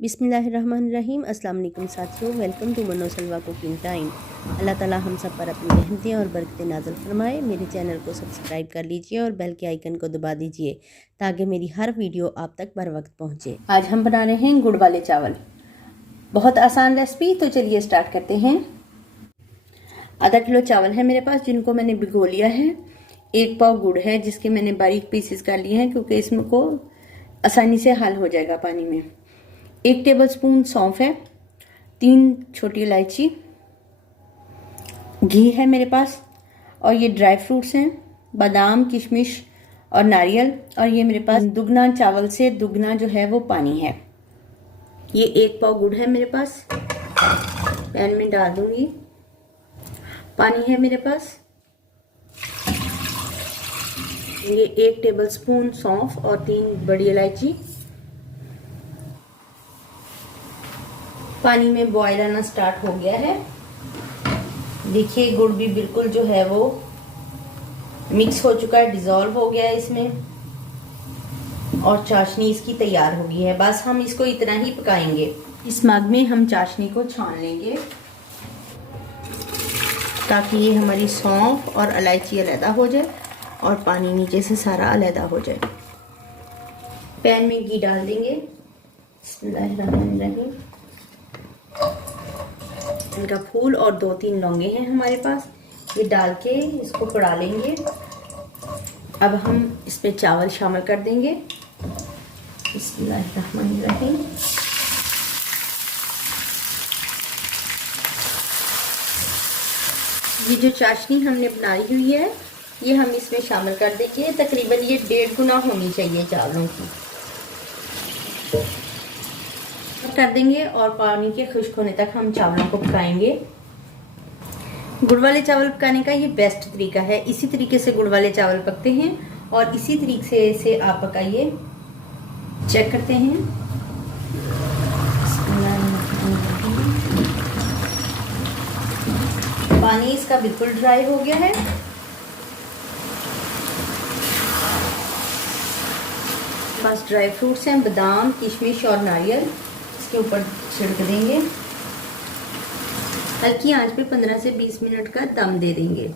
बिस्मिल्लाहिर्रहमानिर्रहीम। अस्सलाम वालेकुम साथियों, वेलकम टू मनो सलवा कुकिंग टाइम। अल्लाह ताला हम सब पर अपनी रहमतें और बरकतें नाज़िल फरमाए। मेरे चैनल को सब्सक्राइब कर लीजिए और बेल के आइकन को दबा दीजिए ताकि मेरी हर वीडियो आप तक बर वक्त पहुँचे। आज हम बना रहे हैं गुड़ वाले चावल। बहुत आसान रेसिपी, तो चलिए स्टार्ट करते हैं। आधा किलो चावल है मेरे पास, जिनको मैंने भिगो लिया है। 1 पाव गुड़ है, जिसके मैंने बारीक पीसेस कर लिए हैं क्योंकि इसमें को आसानी से हल हो जाएगा पानी में। 1 टेबलस्पून सौंफ है, 3 छोटी इलायची, घी है मेरे पास, और ये ड्राई फ्रूट्स हैं, बादाम, किशमिश और नारियल। और ये मेरे पास दुगना चावल से दुगना जो है वो पानी है। ये 1 पाव गुड़ है मेरे पास, पैन में डाल दूंगी। पानी है मेरे पास, ये 1 टेबलस्पून सौंफ और 3 बड़ी इलायची। पानी में बॉयल आना स्टार्ट हो गया है। देखिए गुड़ भी बिल्कुल जो है वो मिक्स हो चुका है, डिजोल्व हो गया है इसमें, और चाशनी इसकी तैयार हो गई है। बस हम इसको इतना ही पकाएंगे। इस मग में हम चाशनी को छान लेंगे ताकि ये हमारी सौंफ और इलायची अलग हो जाए और पानी नीचे से सारा अलग हो जाए। पैन में घी डाल देंगे। बिस्मिल्लाहिर्रहमानिर्रहीम। इनका फूल और 2-3 लौंगे हैं हमारे पास, ये डाल के इसको पड़ा लेंगे। अब हम इसमें चावल शामिल कर देंगे। बिस्मिल्लाहिर्रहमानिर्रहीम। ये जो चाशनी हमने बनाई हुई है, ये हम इसमें शामिल कर देंगे। तकरीबन ये 1.5 गुना होनी चाहिए चावलों की कर देंगे, और पानी के खुश्क होने तक हम चावलों को पकाएंगे। गुड़ वाले चावल पकाने का ये बेस्ट तरीका है। इसी तरीके से गुड़ वाले चावल पकते हैं और इसी तरीके से आप पकाइए। चेक करते हैं। पानी इसका बिल्कुल ड्राई हो गया है। बस ड्राई फ्रूट्स हैं, बादाम, किशमिश और नारियल, इसके ऊपर छिड़क देंगे। हल्की आंच पे 15 से 20 मिनट का दम दे देंगे।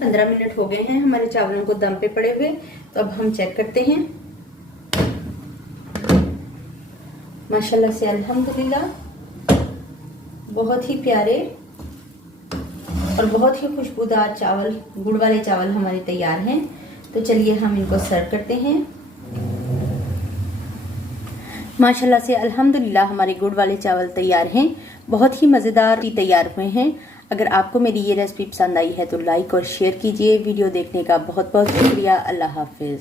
15 मिनट हो गए हैं हमारे चावलों को दम पे पड़े हुए, तो अब हम चेक करते हैं। माशाल्लाह से अल्हम्दुलिल्लाह बहुत ही प्यारे और बहुत ही खुशबूदार चावल, गुड़ वाले चावल हमारे तैयार हैं। तो चलिए हम इनको सर्व करते हैं। माशाल्लाह से अल्हम्दुलिल्लाह हमारे गुड़ वाले चावल तैयार हैं। बहुत ही मज़ेदार तैयार हुए हैं। अगर आपको मेरी ये रेसिपी पसंद आई है तो लाइक और शेयर कीजिए। वीडियो देखने का बहुत बहुत शुक्रिया। अल्लाह हाफिज़।